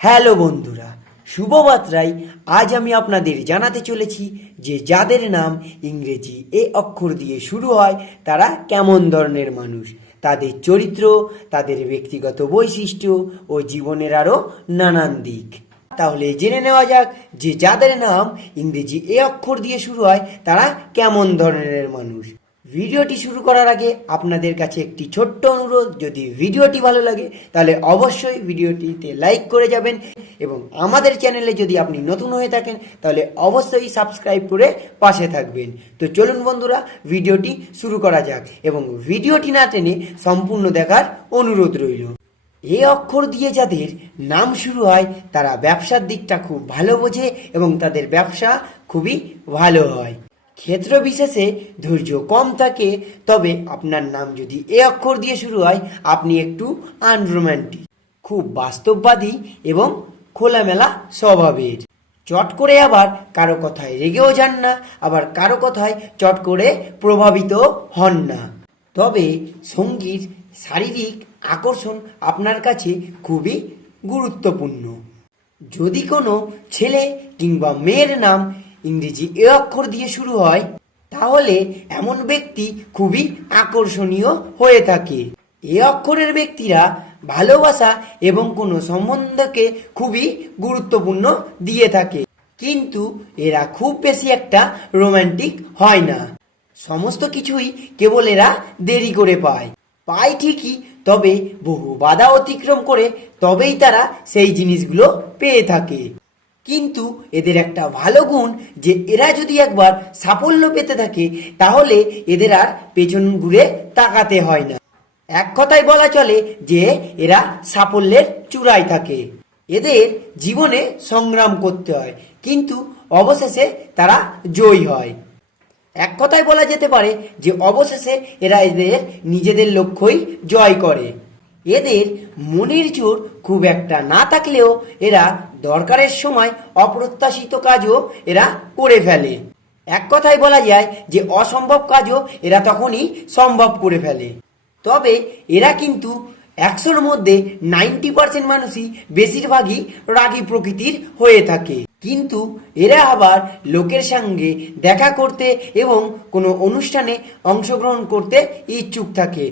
Hello বন্ধুরা, শুভমাত্রায় আজ আমি আপনাদের জানাতে চলেছি যে যাদের নাম ইংরেজি এ অক্ষর দিয়ে শুরু হয় তারা কেমন ধরনের মানুষ, তাদের চরিত্র, তাদের ব্যক্তিগত বৈশিষ্ট্য ও জীবনের আরও নানান দিক। তাহলে জেনে নেওয়া যাক যে যাদের নাম ইংরেজি এ অক্ষর দিয়ে শুরু হয় তারা কেমন ধরনের মানুষ। ভিডিওটি শুরু করার আগে আপনাদের কাছে একটি ছোট্ট অনুরোধ, যদি ভিডিওটি ভালো লাগে তাহলে অবশ্যই ভিডিওটিতে লাইক করে যাবেন এবং আমাদের চ্যানেলে যদি আপনি নতুন হয়ে থাকেন তাহলে অবশ্যই সাবস্ক্রাইব করে পাশে থাকবেন। তো চলুন বন্ধুরা, ভিডিওটি শুরু করা যাক এবং ভিডিওটি না টেনে সম্পূর্ণ দেখার অনুরোধ রইল। এ অক্ষর দিয়ে যাদের নাম শুরু হয় তারা ব্যবসার দিকটা খুব ভালো বোঝে এবং তাদের ব্যবসা খুবই ভালো হয়। ক্ষেত্র বিশেষে ধৈর্য কম থাকে, তবে আপনার নাম যদি এ অক্ষর দিয়ে শুরু হয় আপনি একটু আনরোম্যান্টিক, খুব বাস্তববাদী এবং খোলামেলা স্বভাবের। চট করে আবার কারো কথায় রেগেও যান না, আবার কারো কথায় চট করে প্রভাবিত হন না। তবে সঙ্গীর শারীরিক আকর্ষণ আপনার কাছে খুবই গুরুত্বপূর্ণ। যদি কোনো ছেলে কিংবা মেয়ের নাম ইংরেজি এ অক্ষর দিয়ে শুরু হয় তাহলে এমন ব্যক্তি খুবই আকর্ষণীয় হয়ে থাকে। এ অক্ষরের ব্যক্তিরা ভালোবাসা এবং কোনো সম্বন্ধকে খুবই গুরুত্বপূর্ণ দিয়ে থাকে, কিন্তু এরা খুব বেশি একটা রোমান্টিক হয় না। সমস্ত কিছুই কেবল এরা দেরি করে পায় ঠিকই, তবে বহু বাধা অতিক্রম করে তবেই তারা সেই জিনিসগুলো পেয়ে থাকে। কিন্তু এদের একটা ভালো গুণ যে এরা যদি একবার সাফল্য পেতে থাকে তাহলে এদের আর পেছন ঘুরে তাকাতে হয় না। এক কথায় বলা চলে যে এরা সাফল্যের চূড়ায় থাকে। এদের জীবনে সংগ্রাম করতে হয়, কিন্তু অবশেষে তারা জয়ী হয়। এক কথায় বলা যেতে পারে যে অবশেষে এরা এদের নিজেদের লক্ষ্যই জয় করে। এদের মনের জোর খুব একটা না থাকলেও এরা দরকারের সময় অপ্রত্যাশিত কাজও এরা করে ফেলে। এক কথায় বলা যায় যে অসম্ভব কাজও এরা তখনই সম্ভব করে ফেলে। তবে এরা কিন্তু 100-র মধ্যে 90% মানুষই বেশিরভাগই রাগী প্রকৃতির হয়ে থাকে, কিন্তু এরা আবার লোকের সঙ্গে দেখা করতে এবং কোনো অনুষ্ঠানে অংশগ্রহণ করতে ইচ্ছুক থাকে।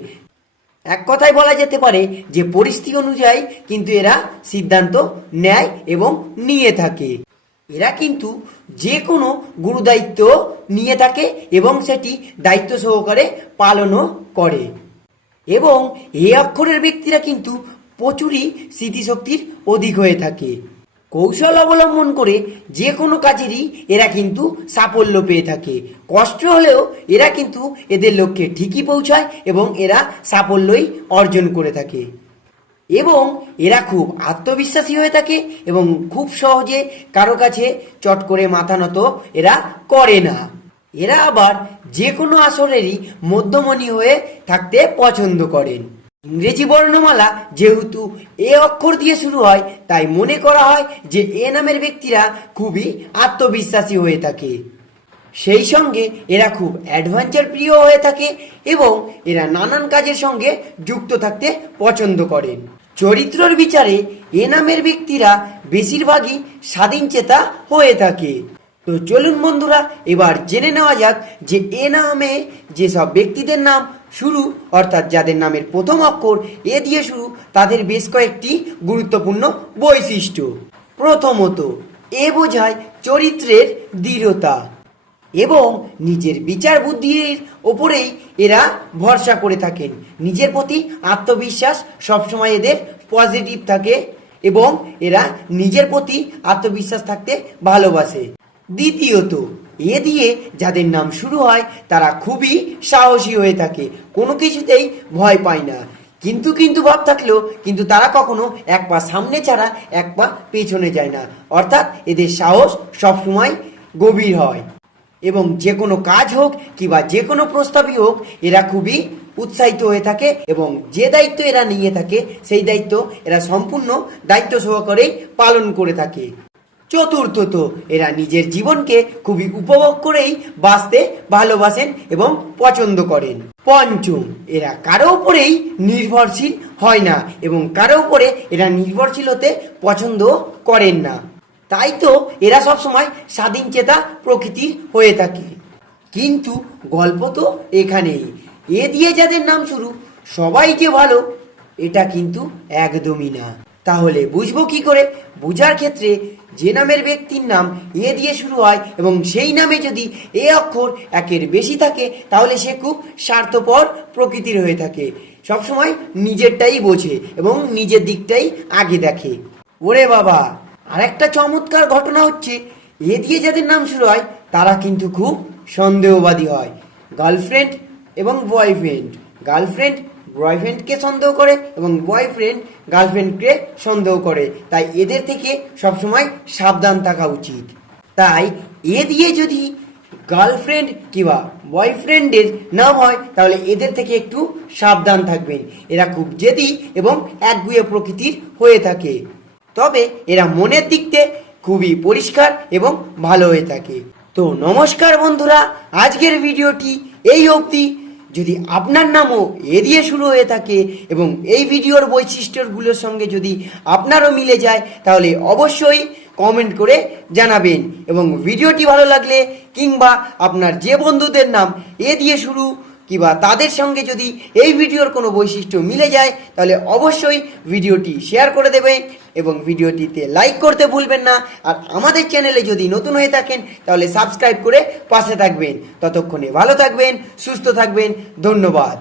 এক কথায় বলা যেতে পারে যে পরিস্থিতি অনুযায়ী কিন্তু এরা সিদ্ধান্ত নেয় এবং নিয়ে থাকে। এরা কিন্তু যে কোনো গুরুদায়িত্ব নিয়ে থাকে এবং সেটি দায়িত্ব সহকারে পালনও করে। এবং এই অক্ষরের ব্যক্তিরা কিন্তু প্রচুরই স্মৃতিশক্তির অধিক হয়ে থাকে। কৌশল অবলম্বন করে যে কোনো কাজেরই এরা কিন্তু সাফল্য পেয়ে থাকে। কষ্ট হলেও এরা কিন্তু এদের লক্ষ্যে ঠিকই পৌঁছায় এবং এরা সাফল্যই অর্জন করে থাকে। এবং এরা খুব আত্মবিশ্বাসী হয়ে থাকে এবং খুব সহজে কারো কাছে চট করে মাথা নত এরা করে না। এরা আবার যে কোনো আসরেরই মধ্যমণি হয়ে থাকতে পছন্দ করেন। ইংরেজি বর্ণমালা যেহেতু এ অক্ষর দিয়ে শুরু হয় তাই মনে করা হয় যে এ নামের ব্যক্তিরা খুবই আত্মবিশ্বাসী হয়ে থাকে। সেই সঙ্গে এরা খুব অ্যাডভেঞ্চার প্রিয় হয়ে থাকে এবং এরা নানান কাজের সঙ্গে যুক্ত থাকতে পছন্দ করেন। চরিত্রের বিচারে এ নামের ব্যক্তিরা বেশিরভাগই স্বাধীনচেতা হয়ে থাকে। তো চলুন বন্ধুরা, এবার জেনে নেওয়া যাক যে এ নামে যেসব ব্যক্তিদের নাম শুরু, অর্থাৎ যাদের নামের প্রথম অক্ষর এ দিয়ে শুরু, তাদের বেশ কয়েকটি গুরুত্বপূর্ণ বৈশিষ্ট্য। প্রথমত, এ বোঝায় চরিত্রের দৃঢ়তা এবং নিজের বিচার বুদ্ধির ওপরেই এরা ভরসা করে থাকেন। নিজের প্রতি আত্মবিশ্বাস সবসময় এদের পজিটিভ থাকে এবং এরা নিজের প্রতি আত্মবিশ্বাস থাকতে ভালোবাসে। দ্বিতীয়ত, এ দিয়ে যাদের নাম শুরু হয় তারা খুবই সাহসী হয়ে থাকে, কোনো কিছুতেই ভয় পায় না। কিন্তু ভাব থাকলেও কিন্তু তারা কখনো এক পা সামনে ছাড়া এক পা পেছনে যায় না, অর্থাৎ এদের সাহস সবসময় গভীর হয় এবং যে কোনো কাজ হোক কিংবা যে কোনো প্রস্তাবই হোক এরা খুবই উৎসাহিত হয়ে থাকে এবং যে দায়িত্ব এরা নিয়ে থাকে সেই দায়িত্ব এরা সম্পূর্ণ দায়িত্ব সহকারেই পালন করে থাকে। চতুর্থত, এরা নিজের জীবনকে খুবই উপভোগ করেই বাঁচতে ভালোবাসেন এবং পছন্দ করেন। পঞ্চম, এরা কারো উপরেই নির্ভরশীল হয় না এবং কারো উপরে এরা নির্ভরশীল হতে পছন্দ করেন না। তাই তো এরা সবসময় স্বাধীনচেতা প্রকৃতির হয়ে থাকে। কিন্তু গল্প তো এখানেই। এ দিয়ে যাদের নাম শুরু সবাই যে ভালো এটা কিন্তু একদমই না। তাহলে বুঝবো কি করে? বোঝার ক্ষেত্রে যে নামের ব্যক্তির নাম এ দিয়ে শুরু হয় এবং সেই নামে যদি এ অক্ষর একের বেশি থাকে তাহলে সে খুব স্বার্থপর প্রকৃতির হয়ে থাকে, সবসময় নিজেরটাই বোঝে এবং নিজের দিকটাই আগে দেখে। ওরে বাবা, আরেকটা চমৎকার ঘটনা হচ্ছে, এ দিয়ে যাদের নাম শুরু হয় তারা কিন্তু খুব সন্দেহবাদী হয়। গার্লফ্রেন্ড এবং বয়ফ্রেন্ড, গার্লফ্রেন্ড বয়ফ্রেন্ডকে সন্দেহ করে এবং বয়ফ্রেন্ড গার্লফ্রেন্ডকে সন্দেহ করে। তাই এদের থেকে সবসময় সাবধান থাকা উচিত। তাই এ দিয়ে যদি গার্লফ্রেন্ড কিংবা বয়ফ্রেন্ডের নাম হয় তাহলে এদের থেকে একটু সাবধান থাকবেন। এরা খুব জেদি এবং একগুঁয়ে প্রকৃতির হয়ে থাকে, তবে এরা মনের দিক থেকে খুবই পরিষ্কার এবং ভালো হয়ে থাকে। তো নমস্কার বন্ধুরা, আজকের ভিডিওটি এই অবধি। যদি আপনার নামও এ দিয়ে শুরু হয়ে থাকে এবং এই ভিডিওর বৈশিষ্ট্যগুলোর সঙ্গে যদি আপনারও মিলে যায় তাহলে অবশ্যই কমেন্ট করে জানাবেন। এবং ভিডিওটি ভালো লাগলে কিংবা আপনার যে বন্ধুদের নাম এ দিয়ে শুরু কিংবা তাদের সঙ্গে যদি এই ভিডিওর কোনো বৈশিষ্ট্য মিলে যায় তাহলে অবশ্যই ভিডিওটি শেয়ার করে দেবেন এবং ভিডিওটিতে লাইক করতে ভুলবেন না। আর আমাদের চ্যানেলে যদি নতুন হয়ে থাকেন তাহলে সাবস্ক্রাইব করে পাশে থাকবেন। ততক্ষণে ভালো থাকবেন, সুস্থ থাকবেন। ধন্যবাদ।